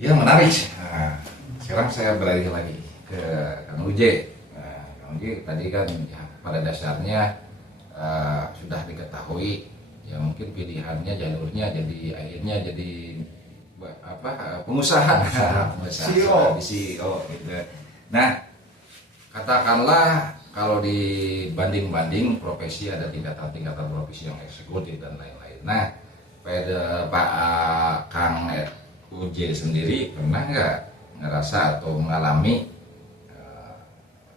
Ya menarik. Nah, sekarang saya beralih lagi ke Kang Uje. Nah, Kang Uje tadi kan ya, pada dasarnya sudah diketahui ya mungkin pilihannya jalurnya jadi akhirnya jadi pengusaha, CEO. CEO gitu. Nah, katakanlah kalau dibanding-banding profesi ada tingkatan-tingkatan profesi yang eksekutif dan lain-lain. Nah, pada Pak Kang Uje sendiri pernah nggak ngerasa atau mengalami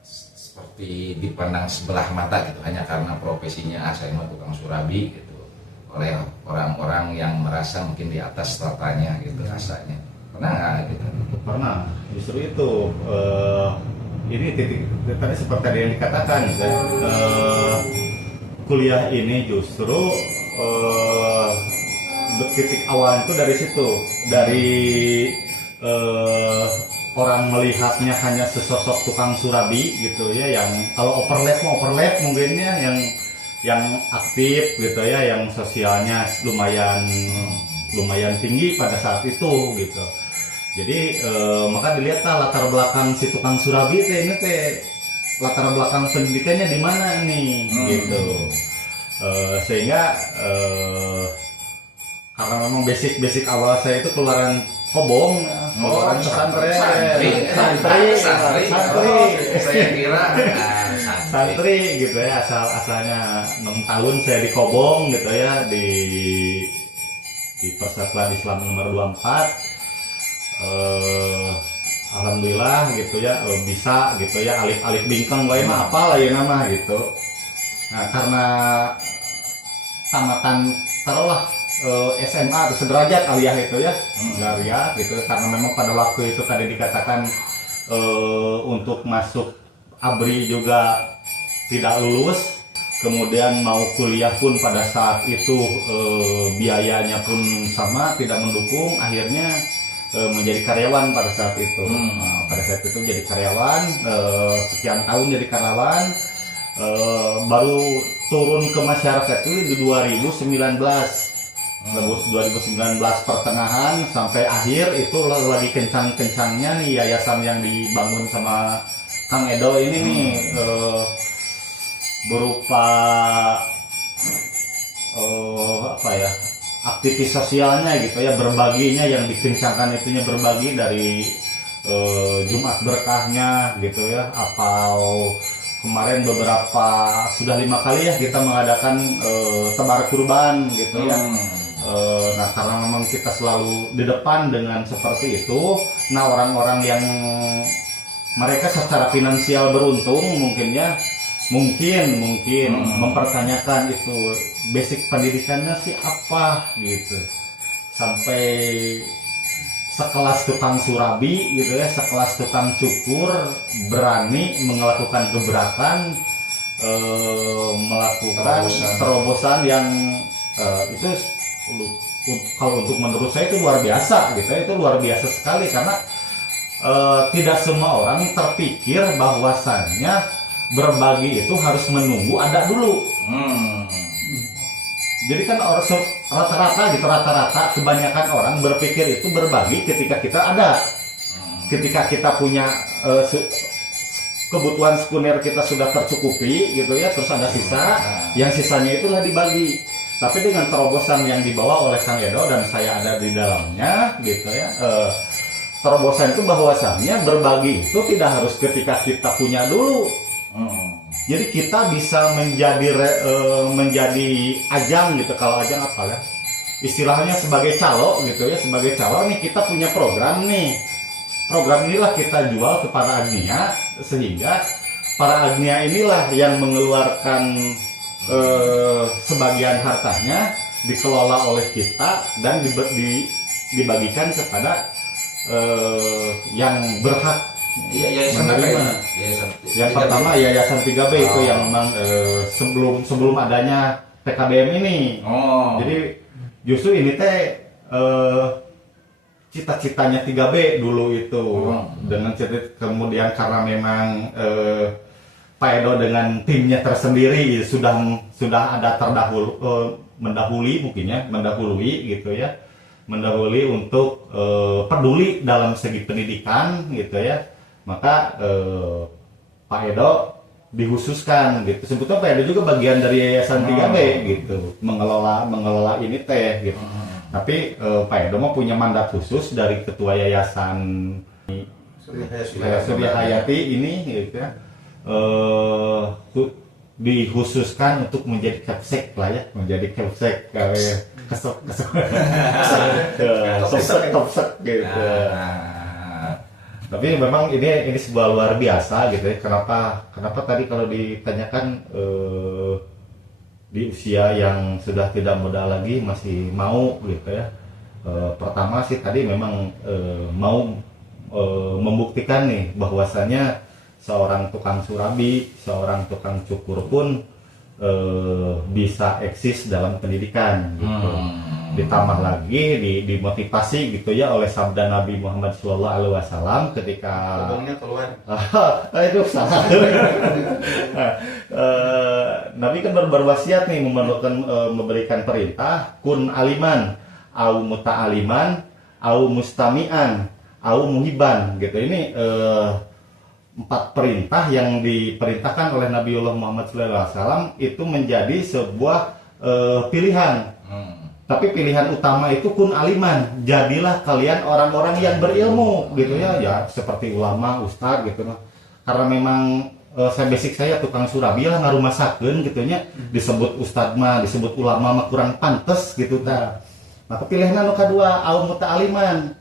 seperti dipandang sebelah mata gitu hanya karena profesinya saya mah tukang surabi gitu oleh orang-orang yang merasa mungkin di atas stratanya gitu rasanya pernah nggak gitu? Pernah, justru itu ini titik tadi seperti yang dikatakan kuliah ini justru titik awal itu dari situ, dari orang melihatnya hanya sesosok tukang surabi gitu ya, yang kalau overlap mungkinnya yang aktif gitu ya, yang sosialnya lumayan tinggi pada saat itu gitu. Jadi maka dilihatlah latar belakang si tukang surabi ini latar belakang pendidikannya di mana nih gitu. Sehingga karena memang basic awal saya itu keluaran Kobong, keluaran pesantren, santri. Saya kira santri gitu ya, asalnya 6 tahun saya di Kobong gitu ya, di Persatuan Islam nomor 24. Alhamdulillah gitu ya, bisa gitu ya, alif bingkang wae mah apalah ya nama gitu. Nah, karena tamatan taruhlah SMA atau sederajat aliyah itu ya, aliyah gitu, karena memang pada waktu itu tadi dikatakan untuk masuk ABRI juga tidak lulus, kemudian mau kuliah pun pada saat itu biayanya pun sama tidak mendukung, akhirnya menjadi karyawan pada saat itu. Pada saat itu jadi karyawan, sekian tahun jadi karyawan, baru turun ke masyarakat itu di 2019 pertengahan sampai akhir itu lagi kencang-kencangnya nih yayasan yang dibangun sama Kang Edo ini nih, berupa aktivis sosialnya gitu ya, berbaginya yang dikencangkan itunya berbagi dari Jumat berkahnya gitu ya, atau kemarin beberapa sudah 5 kali ya kita mengadakan tebar kurban gitu ya. Nah, karena memang kita selalu di depan dengan seperti itu, nah orang-orang yang mereka secara finansial beruntung mungkin mempertanyakan itu basic pendidikannya sih apa gitu, sampai sekelas tukang surabi gitu ya, sekelas tukang cukur berani melakukan gebrakan, melakukan terobosan yang itu kalau untuk menurut saya itu luar biasa gitu ya, itu luar biasa sekali karena tidak semua orang terpikir bahwasannya berbagi itu harus menunggu ada dulu. Jadi kan rata-rata kebanyakan orang berpikir itu berbagi ketika kita ada, ketika kita punya kebutuhan sekunder kita sudah tercukupi gitu ya, terus ada sisa, yang sisanya itulah dibagi. Tapi dengan terobosan yang dibawa oleh Kang Edo dan saya ada di dalamnya gitu ya, terobosan itu bahwasannya berbagi itu tidak harus ketika kita punya dulu. Jadi kita bisa menjadi ajang gitu. Kalau ajang apa ya? Istilahnya sebagai calo gitu ya, sebagai calo nih kita punya program nih. Program inilah kita jual kepada agnia, sehingga para agnia inilah yang mengeluarkan sebagian hartanya dikelola oleh kita dan dibagikan kepada yang berhak menerima. Yang pertama Yayasan 3B itu yang memang sebelum adanya PKBM ini. Jadi justru ini teh cita-citanya 3B dulu itu, dengan kemudian karena memang Pak Edo dengan timnya tersendiri sudah ada mendahului gitu ya, mendahului untuk peduli dalam segi pendidikan gitu ya. Maka Pak Edo dikhususkan gitu. Sebetulnya Pak Edo juga bagian dari Yayasan 3B gitu, mengelola ini teh gitu. Tapi Pak Edo mah punya mandat khusus dari ketua Yayasan Surya Hayati ini gitu ya. Dikhususkan untuk menjadi kapsek lah ya, menjadi kapsek kapsek gitu. Tapi memang ini sebuah luar biasa gitu ya. Kenapa tadi kalau ditanyakan di usia yang sudah tidak muda lagi masih mau gitu ya. Pertama sih tadi memang mau membuktikan nih bahwasanya seorang tukang surabi, seorang tukang cukur pun bisa eksis dalam pendidikan gitu. Ditambah lagi dimotivasi gitu ya oleh sabda Nabi Muhammad SAW ketika Ngomongnya keluar. Itu salah. Nabi kan berwasiat nih memberikan perintah kun aliman au muta'aliman au mustami'an au muhiban gitu. Ini 4 perintah yang diperintahkan oleh Nabiullah Muhammad SAW itu menjadi sebuah pilihan. Tapi pilihan utama itu kun aliman, jadilah kalian orang-orang yang berilmu gitu ya seperti ulama, ustadz gitu. Karena memang basic saya tukang surabi lah ngarumasakeun gitu nya, disebut ustadz mah, disebut ulama mah kurang pantes gitu ta. Maka pilihan anu kedua au muta'aliman.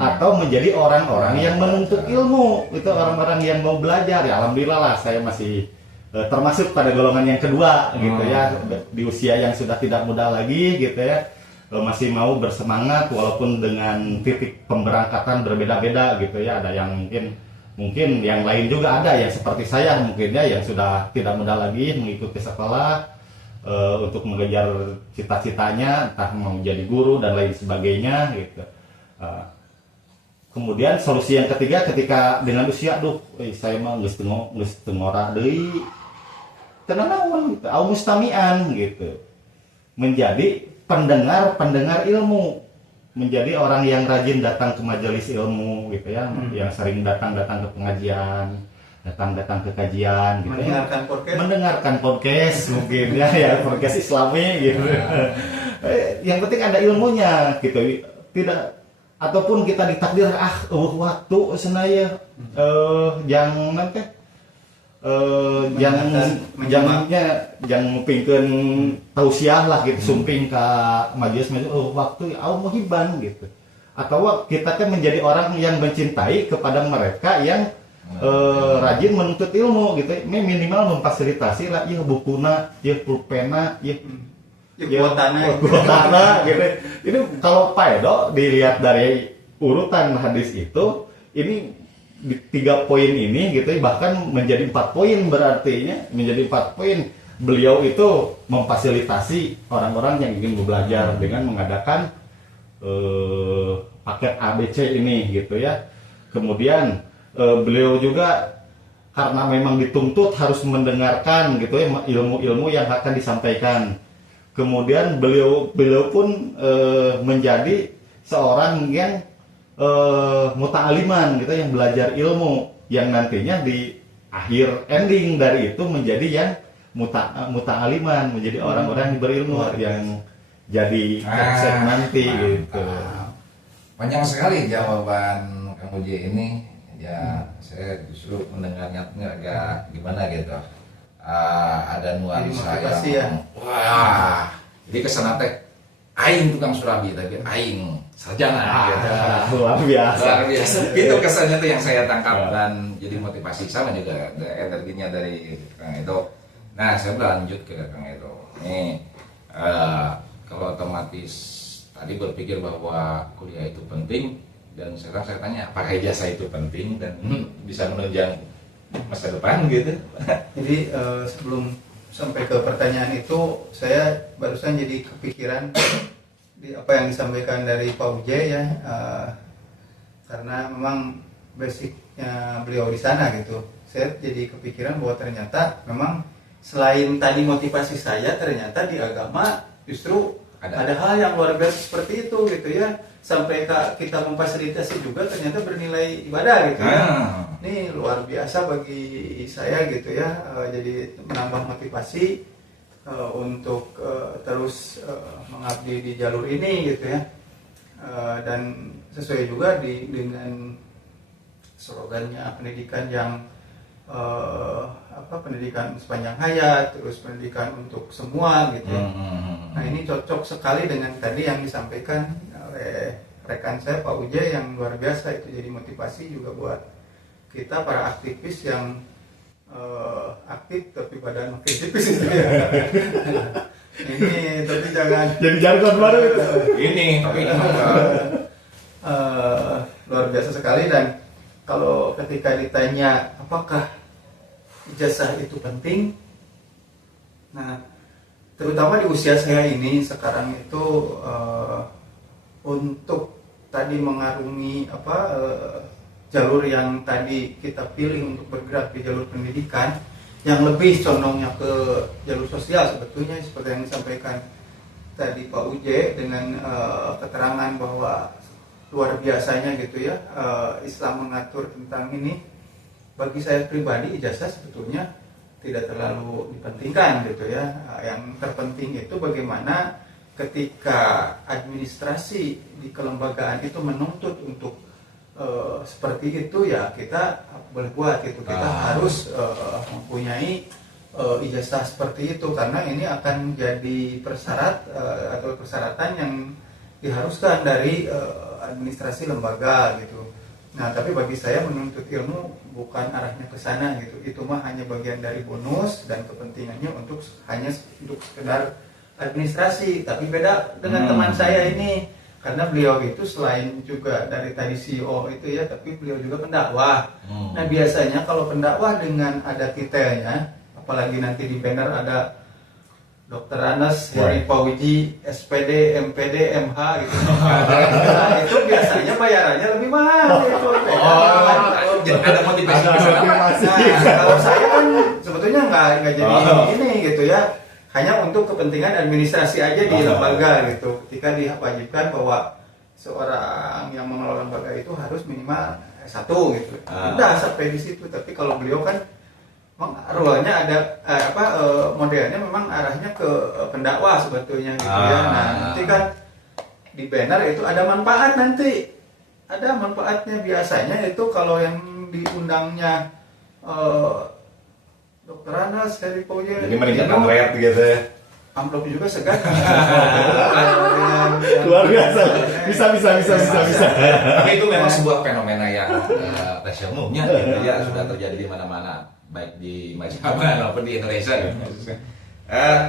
Atau menjadi orang-orang yang menuntut ilmu, itu orang-orang yang mau belajar. Ya alhamdulillah lah saya masih termasuk pada golongan yang kedua gitu ya, di usia yang sudah tidak muda lagi gitu ya, masih mau bersemangat walaupun dengan titik pemberangkatan berbeda-beda gitu ya. Ada yang mungkin yang lain juga ada yang seperti saya mungkin ya, yang sudah tidak muda lagi mengikuti sekolah untuk mengejar cita-citanya, entah mau jadi guru dan lain sebagainya gitu. Kemudian solusi yang ketiga ketika dengan usia saya mah geus teu ngora deui tenanawan gitu, au mustamian gitu. Menjadi pendengar ilmu, menjadi orang yang rajin datang ke majelis ilmu gitu ya, yang sering datang ke pengajian, datang ke kajian gitu mendengarkan podcast mungkin ya podcast Islami gitu. Yang penting ada ilmunya gitu. Tidak ataupun kita ditakdir waktu senaya jangan nanti jangan mupingkeun tausiah lah gitu, sumping ke majelis waktu muhiban gitu. Atau kita kan menjadi orang yang mencintai kepada mereka yang rajin menuntut ilmu gitu, minimal memfasilitasi lah ya bukuna, ya pulpena, ya kuotana gitu. Ini kalau Pak Edo dilihat dari urutan hadis itu, ini di 3 poin ini gitu, bahkan menjadi 4 poin, berartinya menjadi 4 poin. Beliau itu memfasilitasi orang-orang yang ingin belajar dengan mengadakan paket ABC ini gitu ya. Kemudian beliau juga karena memang dituntut harus mendengarkan gitu ya ilmu-ilmu yang akan disampaikan. Kemudian beliau pun menjadi seorang yang muta'aliman gitu, yang belajar ilmu, yang nantinya di akhir ending dari itu menjadi yang muta'aliman, menjadi orang-orang yang berilmu, yang jadi kapsek nanti gitu. Panjang sekali jawaban Kang Uji ini. Ya, saya justru mendengarnya agak gimana gitu. Ada nuansa yang wah, jadi kesana teh aing tukang surabi tapi aing sarjana gitu. Luar biasa. Itu kesannya tuh yang saya tangkap dan jadi motivasi sama juga energinya dari Kang Edo. Nah, saya berlanjut ke Kang Edo. Nih, kalau otomatis tadi berpikir bahwa kuliah itu penting, dan sekarang saya tanya apakah ijazah itu penting dan bisa menunjang masa depan gitu. Jadi sebelum sampai ke pertanyaan itu, saya barusan jadi kepikiran di apa yang disampaikan dari Pak Uje ya, karena memang basicnya beliau di sana gitu. Saya jadi kepikiran bahwa ternyata memang selain tadi motivasi saya, ternyata di agama justru ada hal yang luar biasa seperti itu gitu ya, sampai kita memfasilitasi juga ternyata bernilai ibadah gitu ya. Ini luar biasa bagi saya gitu ya, jadi menambah motivasi untuk terus mengabdi di jalur ini gitu ya. Dan sesuai juga dengan slogannya pendidikan yang pendidikan sepanjang hayat, terus pendidikan untuk semua gitu ya. Nah ini cocok sekali dengan tadi yang disampaikan oleh rekan saya Pak Uje yang luar biasa, itu jadi motivasi juga buat kita para aktivis yang aktif tapi badan makin tipis gitu ya. Ini tapi jangan jadi jargon baru itu. Ini tapi luar biasa sekali. Dan kalau ketika ditanya apakah ijazah itu penting, nah terutama di usia saya ini sekarang itu untuk tadi mengarungi jalur yang tadi kita pilih untuk bergerak di jalur pendidikan yang lebih condongnya ke jalur sosial sebetulnya seperti yang disampaikan tadi Pak Uje dengan keterangan bahwa luar biasanya gitu ya Islam mengatur tentang ini. Bagi saya pribadi ijazah sebetulnya tidak terlalu dipentingkan gitu ya. Yang terpenting itu bagaimana ketika administrasi di kelembagaan itu menuntut untuk seperti itu ya kita boleh buat gitu. Kita harus mempunyai ijazah seperti itu karena ini akan jadi persyarat atau persyaratan yang diharuskan dari administrasi lembaga gitu. Nah, tapi bagi saya menuntut ilmu bukan arahnya ke sana gitu. Itu mah hanya bagian dari bonus dan kepentingannya untuk sekedar administrasi. Tapi beda dengan teman saya ini, karena beliau itu selain juga dari tadi CEO itu ya, tapi beliau juga pendakwah. Nah, biasanya kalau pendakwah dengan ada titelnya, apalagi nanti di banner ada Dr. Anas, Heri Pauji, SPD, MPD, MH gitu. Nah, itu biasanya bayarannya lebih mahal gitu. Jadi ada motivasi. Nah, kalau saya kan sebetulnya nggak jadi ini gitu ya. Hanya untuk kepentingan administrasi aja di lembaga gitu. Ketika diwajibkan bahwa seorang yang mengelola lembaga itu harus minimal S1 gitu. Udah sampai di situ. Tapi kalau beliau kan role-nya ada modelnya memang arahnya ke pendakwah sebetulnya gitu ya. Nah, nanti kan di banner itu ada manfaat nanti. Ada manfaatnya biasanya itu kalau yang diundangnya Dr. Anas, Heri Pauji. Jadi meningkatkan rate gitu ya. Amplop juga segan. Luar biasa. Bisa. Tapi itu memang sebuah fenomena yang pada umumnya gitu ya, sudah terjadi di mana-mana, baik di Majalah maupun di Indonesia gitu.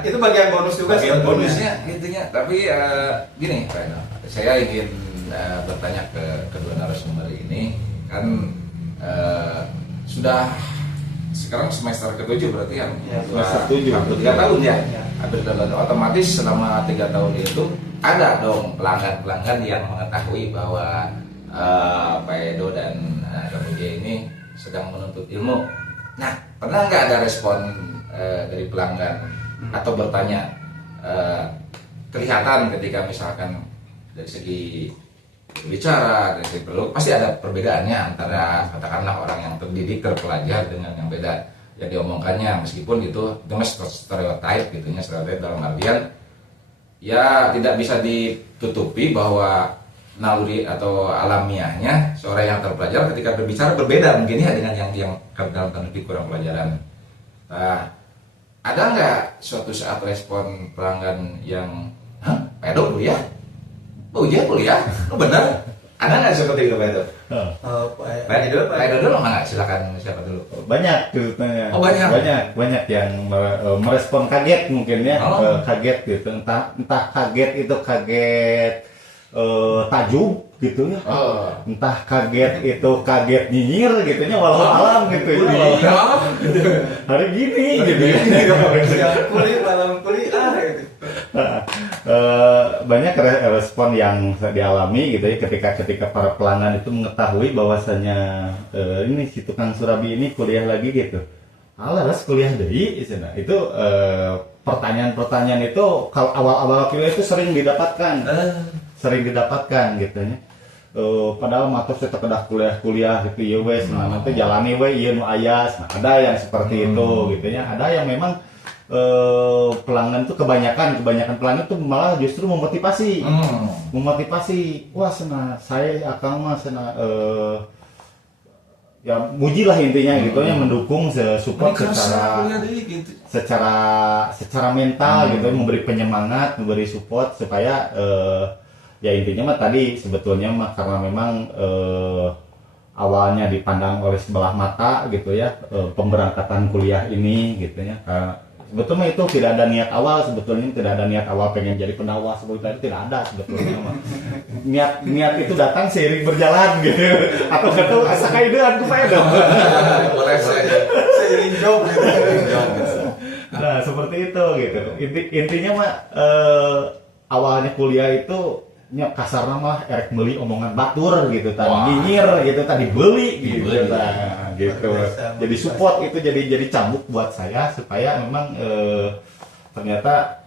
Itu bagian bonus juga bagian sebetulnya. bonusnya intinya. Tapi gini, saya ingin bertanya ke kedua narasumber ini kan sudah sekarang semester ke-7 berarti kan? Ya, semester 7 hampir 3 tahun ya. Hampir 3 tahun. Otomatis selama 3 tahun itu ada dong pelanggan-pelanggan yang mengetahui bahwa Pak Edo dan Kak Uje ini sedang menuntut ilmu. Nah, pernah nggak ada respon dari pelanggan atau bertanya kelihatan ketika misalkan dari segi bicara, dari segi peluk, pasti ada perbedaannya antara katakanlah orang yang terdidik, terpelajar dengan yang beda yang diomongkannya, meskipun itu stereotip gitu ya, stereotip dalam artian ya tidak bisa ditutupi bahwa naluri atau alamiahnya seorang yang terpelajar ketika berbicara berbeda mungkin ya dengan yang dalam tanda kutip kurang pelajaran. Nah, ada nggak suatu saat respon pelanggan yang Pak Edo kuliah? Oh iya kuliah? Oh benar? Ada nggak seperti itu Pak Edo? Pak Edo dulu nggak? Silakan siapa dulu? Banyak ceritanya. Oh Banyak yang merespon kaget mungkin ya. Kaget gitu. Entah kaget itu kaget tajuk gitu ya. Entah kaget itu kaget nyinyir gitu nya walau alam gitu ya. Hari gini gitu ya. Kulit malam kuliah gitu. Banyak respon yang dialami gitu ya ketika para pelanggan itu mengetahui bahwasanya ini si tukang surabi ini kuliah lagi gitu. Alas kuliah deui itu pertanyaan-pertanyaan itu kalau awal-awal kuliah itu sering didapatkan gitu ya. Padahal matur saya kedah kuliah gitu ya wes, nah nanti jalani we ieu nu ayas. Nah, ada yang seperti itu gitu ya. Ada yang memang pelanggan tuh kebanyakan pelanggan tuh malah justru memotivasi. Wah saya akan mah ya muji lah intinya gitu ya, mendukung support secara mental gitu, memberi penyemangat, memberi support supaya ya intinya mah tadi sebetulnya mah karena memang awalnya dipandang oleh sebelah mata gitu ya, pemberangkatan kuliah ini gitu ya. Sebetulnya itu tidak ada niat awal, pengen jadi pendakwah sebetulnya itu tidak ada sebetulnya mah. Niat itu datang seiring berjalan gitu. Atau gitu asa kaidean ku pae dong. Boleh saja. Seiring job gitu. Nah, seperti itu gitu. Intinya mah awalnya kuliah itu nya kasarna mah erek meuli omongan batur gitu tadi nyinyir gitu tadi beli gitu nah, gitu. Jadi support itu jadi cambuk buat saya supaya memang ternyata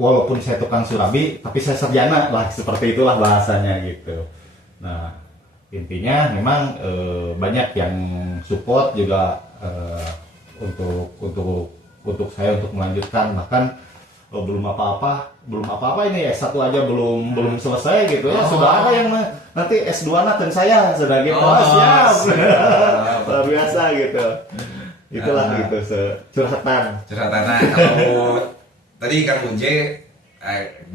walaupun saya tukang surabi tapi saya sarjana lah, seperti itulah bahasanya gitu. Nah, intinya memang banyak yang support juga untuk saya untuk melanjutkan, bahkan belum apa-apa ini S1 aja belum selesai gitu ya. Sudah ada yang nanti S2 naten saya sudah gitu. Siap. Luar biasa gitu. Itulah gitu curhatan. Nah, kalau tadi Kang Unje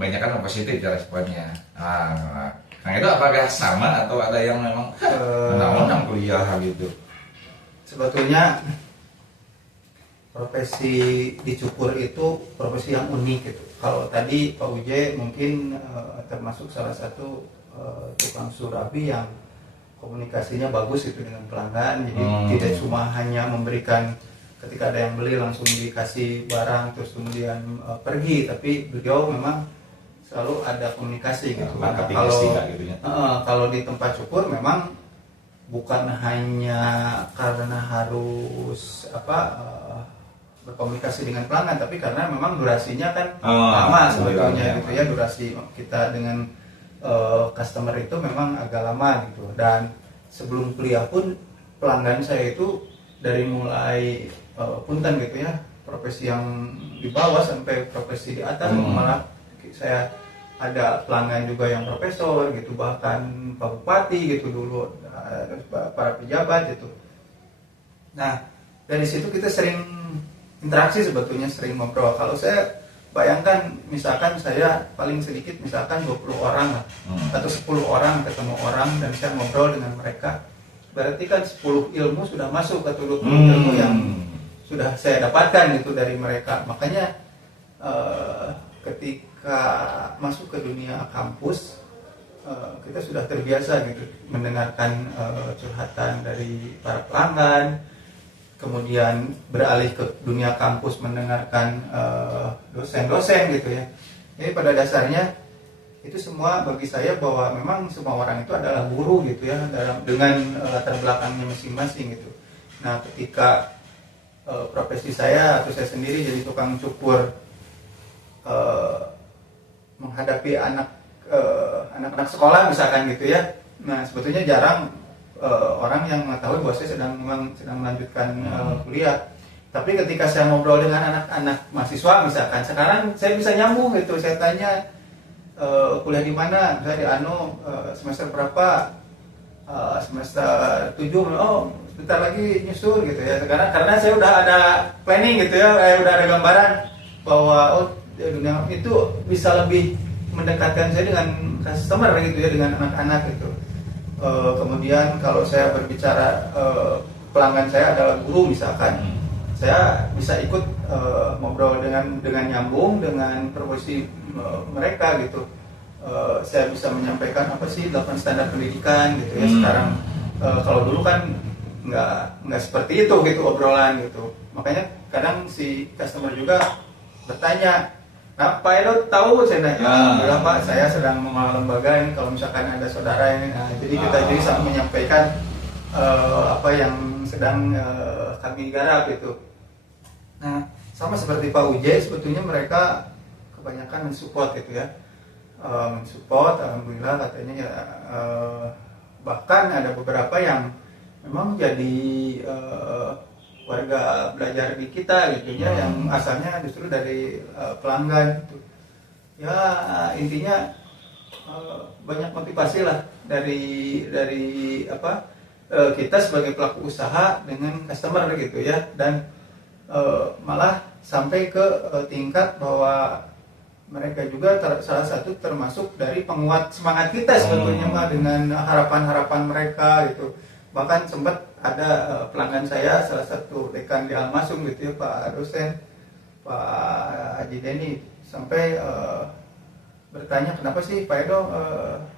banyak kan positif ya responnya. Kang Edo apakah sama atau ada yang memang menang kuliah gitu? Sebetulnya profesi di cukur itu profesi yang unik gitu. Kalau tadi Pak Uje mungkin termasuk salah satu tukang surabi yang komunikasinya bagus itu dengan pelanggan. Jadi tidak cuma hanya memberikan ketika ada yang beli langsung dikasih barang terus kemudian pergi, tapi beliau memang selalu ada komunikasi gitu. Kalau di tempat cukur memang bukan hanya karena harus berkomunikasi dengan pelanggan, tapi karena memang durasinya kan lama sebetulnya gitu ya, durasi kita dengan customer itu memang agak lama gitu. Dan sebelum kuliah pun pelanggan saya itu dari mulai punten gitu ya, profesi yang di bawah sampai profesi di atas, malah saya ada pelanggan juga yang profesor gitu, bahkan Pak Bupati gitu dulu, para pejabat gitu. Nah, dari situ kita sering interaksi sebetulnya, sering ngobrol. Kalau saya bayangkan misalkan saya paling sedikit misalkan 20 orang lah, atau 10 orang ketemu orang dan saya ngobrol dengan mereka, berarti kan 10 ilmu sudah masuk ke tubuh ilmu yang sudah saya dapatkan itu dari mereka. Makanya ketika masuk ke dunia kampus kita sudah terbiasa gitu mendengarkan curhatan dari para pelanggan, kemudian beralih ke dunia kampus mendengarkan dosen-dosen gitu ya. Jadi pada dasarnya itu semua bagi saya bahwa memang semua orang itu adalah guru gitu ya, dengan latar belakangnya masing-masing gitu. Nah, ketika profesi saya atau saya sendiri jadi tukang cukur menghadapi anak-anak sekolah misalkan gitu ya. Nah, sebetulnya jarang orang yang mengetahui bahwa saya sedang melanjutkan kuliah. Tapi ketika saya ngobrol dengan anak-anak mahasiswa misalkan, sekarang saya bisa nyambung gitu. Saya tanya kuliah di mana? Saya di semester berapa? Semester 7. Oh, sebentar lagi nyusul gitu ya. Sekarang karena saya udah ada planning gitu ya, udah ada gambaran bahwa dunia itu bisa lebih mendekatkan saya dengan customer gitu ya, dengan anak-anak gitu. Kemudian kalau saya berbicara pelanggan saya adalah guru misalkan, saya bisa ikut ngobrol dengan nyambung dengan profesi mereka gitu. Saya bisa menyampaikan apa sih 8 standar pendidikan gitu ya. Sekarang kalau dulu kan nggak seperti itu gitu obrolan gitu. Makanya kadang si customer juga bertanya, nah, Pak Edo tahu saya nanya, bilang Pak, saya sedang mengelola lembaga ini, kalau misalkan ada saudara ini, nah, jadi kita jadi sama menyampaikan apa yang sedang kami garap gitu. Nah, sama seperti Pak Uje, sebetulnya mereka kebanyakan mensupport gitu ya, mensupport, alhamdulillah katanya ya, bahkan ada beberapa yang memang jadi warga belajar di kita gitu ya, yang asalnya justru dari pelanggan gitu. Ya intinya banyak motivasi lah dari apa, kita sebagai pelaku usaha dengan customer gitu ya, dan malah sampai ke tingkat bahwa mereka juga salah satu termasuk dari penguat semangat kita sebetulnya mah, dengan harapan-harapan mereka gitu. Bahkan sempat ada pelanggan saya, salah satu dekan di Almasum gitu ya, Pak dosen Pak Haji Deni, sampai bertanya kenapa sih Pak Edo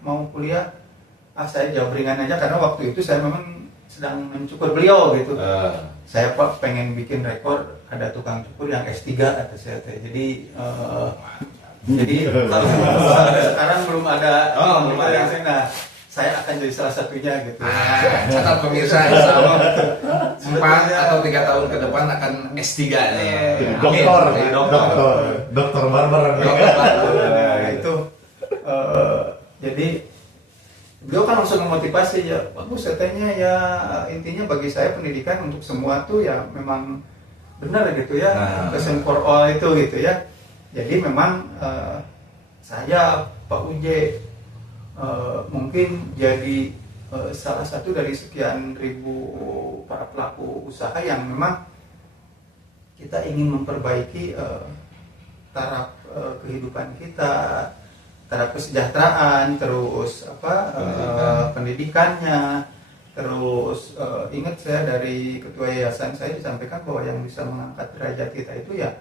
mau kuliah. Saya jawab ringan aja, karena waktu itu saya memang sedang mencukur beliau gitu. Saya Pak pengen bikin rekor, ada tukang cukur yang S3 kata saya. Jadi kalau sekarang belum ada yang saya, nah, saya akan jadi salah satunya gitu. Catat pemirsa, insya Allah 4 atau 3 tahun ke depan akan S3 nih. Dokter barber. Nah, itu jadi beliau kan langsung memotivasi, ya bagus katanya, ya intinya bagi saya pendidikan untuk semua tuh ya memang benar gitu ya, passion for all itu gitu ya. Jadi memang saya Pak Uje mungkin jadi salah satu dari sekian ribu para pelaku usaha yang memang kita ingin memperbaiki taraf kehidupan kita, taraf kesejahteraan, terus pendidikannya, terus ingat saya dari ketua yayasan saya disampaikan bahwa yang bisa mengangkat derajat kita itu ya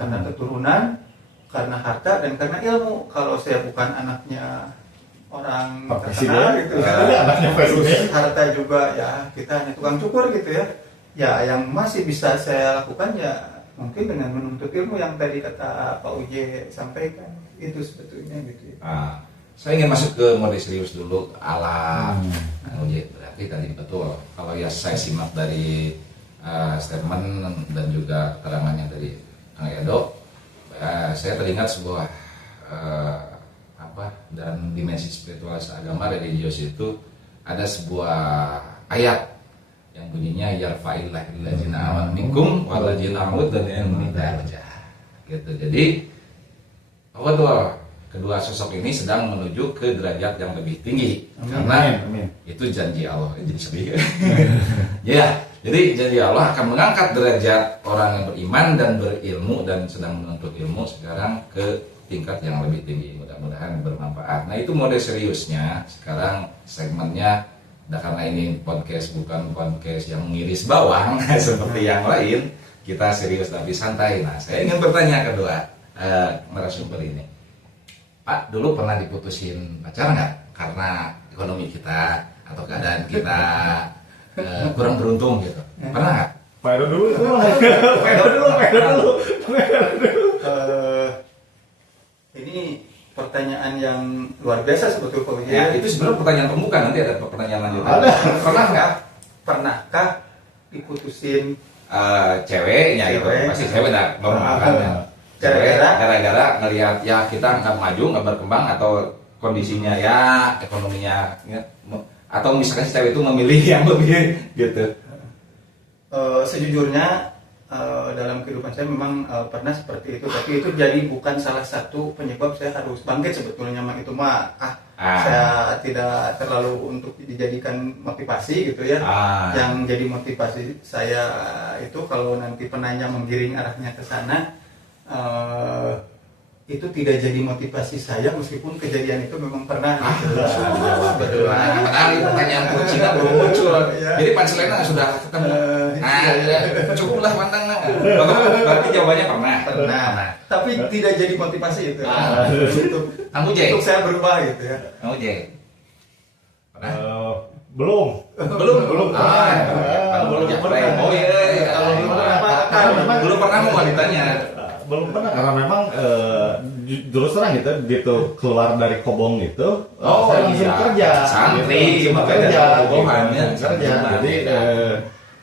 karena keturunan, karena harta, dan karena ilmu. Kalau saya bukan anaknya orang terkenal gitu ya, terus harta juga ya kita hanya tukang cukur gitu ya. Ya yang masih bisa saya lakukan ya mungkin dengan menuntut ilmu yang tadi kata Pak Uje sampaikan itu sebetulnya gitu ya. Saya ingin masuk ke mode serius dulu ala Kang Uje. Berarti tadi betul kalau ya saya simak dari statement dan juga keterangannya dari Kang Edo, saya teringat sebuah dan dimensi spiritualis agama religius itu ada sebuah ayat yang bunyinya yarfa'illahil ladzina amanu minkum wal ladzina amanu darajat gitu. Jadi apa tuh, kedua sosok ini sedang menuju ke derajat yang lebih tinggi. Karena itu janji Allah. Jadi sedih. Ya, jadi janji Allah akan mengangkat derajat orang yang beriman dan berilmu dan sedang menuntut ilmu sekarang ke tingkat yang lebih tinggi. Mudah-mudahan bermanfaat. Nah, itu mode seriusnya. Sekarang segmennya, karena ini podcast bukan podcast yang ngiris bawang seperti yang lain, kita serius tapi santai. Nah, saya ingin bertanya kedua narasumber ini. Pak, dulu pernah diputusin pacar nggak karena ekonomi kita atau keadaan kita kurang beruntung gitu? Pernah nggak? Pak Edo dulu. Pak Edo dulu. Ini pertanyaan yang luar biasa sebetulnya. Ya, itu sebenarnya pertanyaan pembuka, nanti ada pertanyaan lanjutan. Ada. Pernahkah diputusin ceweknya itu pasti cewek dah memakannya. Gara-gara ngelihat ya kita nggak maju, nggak berkembang, atau kondisinya ya ekonominya ya, atau misalkan si cewek itu memilih yang lebih gitu. Sejujurnya dalam kehidupan saya memang pernah seperti itu, tapi itu jadi bukan salah satu penyebab saya harus bangkit sebetulnya. Itu mah saya tidak terlalu untuk dijadikan motivasi gitu ya. Yang jadi motivasi saya itu kalau nanti penanya menggiring arahnya ke sana, itu tidak jadi motivasi saya meskipun kejadian itu memang pernah. Betul. Padahal pertanyaan kuncinya belum muncul. Jadi punchline sudah ketemu. Cukuplah pantangnya. Berarti jawabannya pernah. Tapi tidak jadi motivasi itu. Untuk saya berubah gitu ya. Kamu J. Pernah? Belum. Oh iya. Belum pernah mau ditanya. Belum pernah, karena memang terus terang gitu keluar dari Kobong itu, saya langsung kerja, santri, kerja. Jadi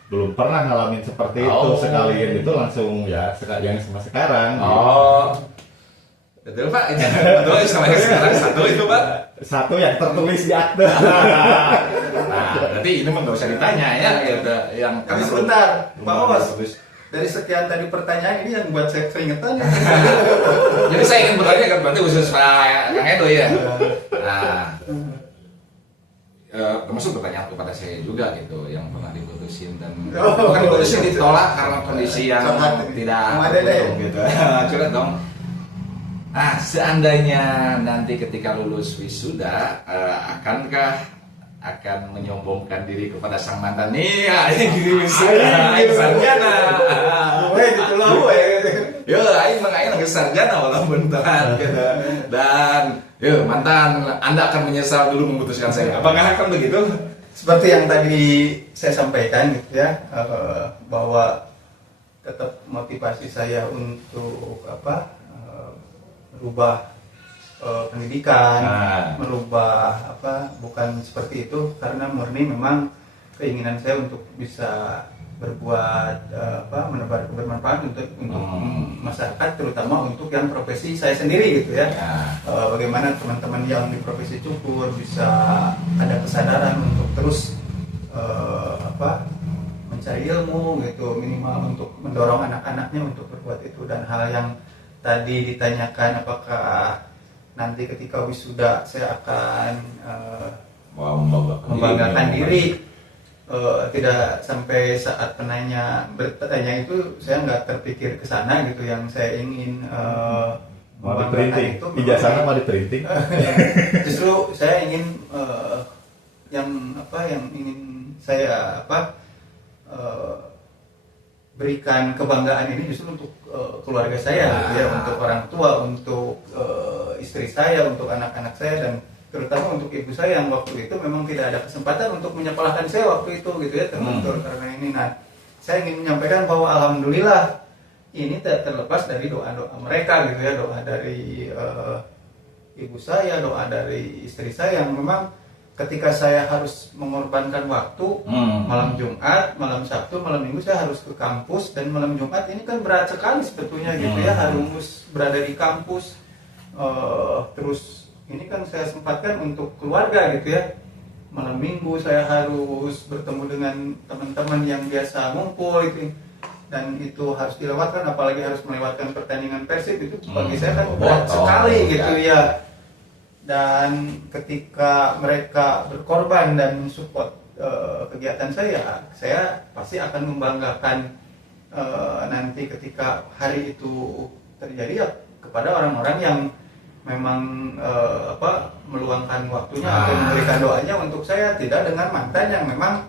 belum pernah ngalamin seperti itu. Sekalian itu langsung ya yang sama sekarang. Oh, betul Pak. Betul sama yang sekarang satu itu Pak. Satu yang tertulis di akte. Nah, berarti ini mah nggak usah ditanya ya, gitu. Yang Tapi sebentar, Pak Bos. Bagus. Dari sekian tadi pertanyaan ini yang buat saya keringetan. Jadi saya ingin bertanya kan berarti khusus Pak Kang Edo ya. Nah, termasuk bertanya kepada saya juga gitu, yang pernah diputusin dan bukan diputusin, ditolak karena kondisi yang tidak mendukung gitu. Curhat dong. Ah, seandainya nanti ketika lulus wisuda, akankah akan menyombongkan diri kepada sang mantan nih? Ya, ini gini wisuda, sarjana. Weh, gitu lah, weh. Yo, aing mah aing lagi sarjana walaupun telat gitu. Dan yo, mantan, Anda akan menyesal dulu memutuskan saya. Apakah akan begitu? Seperti yang tadi saya sampaikan gitu ya, bahwa tetap motivasi saya untuk merubah pendidikan, merubah bukan seperti itu, karena murni memang keinginan saya untuk bisa berbuat menebar bermanfaat untuk masyarakat, terutama untuk yang profesi saya sendiri gitu ya. Bagaimana teman-teman yang di profesi cukur bisa ada kesadaran untuk terus mencari ilmu gitu, minimal untuk mendorong anak-anaknya untuk berbuat itu. Dan hal yang tadi ditanyakan, apakah nanti ketika wisuda saya akan membanggakan diri, tidak sampai saat penanya bertanya itu saya nggak terpikir ke sana gitu. Yang saya ingin mau di-printing, ijazahnya mau di-printing. Justru saya ingin yang ingin saya berikan kebanggaan ini justru untuk keluarga saya, gitu ya, untuk orang tua, untuk istri saya, untuk anak-anak saya, dan terutama untuk ibu saya yang waktu itu memang tidak ada kesempatan untuk menyekolahkan saya waktu itu gitu ya, terbentur karena ini. Nah, saya ingin menyampaikan bahwa alhamdulillah ini tidak terlepas dari doa-doa mereka gitu ya, doa dari ibu saya, doa dari istri saya, yang memang ketika saya harus mengorbankan waktu, malam Jumat, malam Sabtu, malam Minggu saya harus ke kampus, dan malam Jumat ini kan berat sekali sebetulnya gitu ya, harus berada di kampus, terus ini kan saya sempatkan untuk keluarga gitu ya. Malam Minggu saya harus bertemu dengan teman-teman yang biasa ngumpul gitu, dan itu harus dilewatkan, apalagi harus melewatkan pertandingan Persib, itu bagi saya kan berat sekali gitu ya. Dan ketika mereka berkorban dan support kegiatan saya pasti akan membanggakan nanti ketika hari itu terjadi ya, kepada orang-orang yang memang meluangkan waktunya atau memberikan doanya untuk saya, tidak dengan mantan yang memang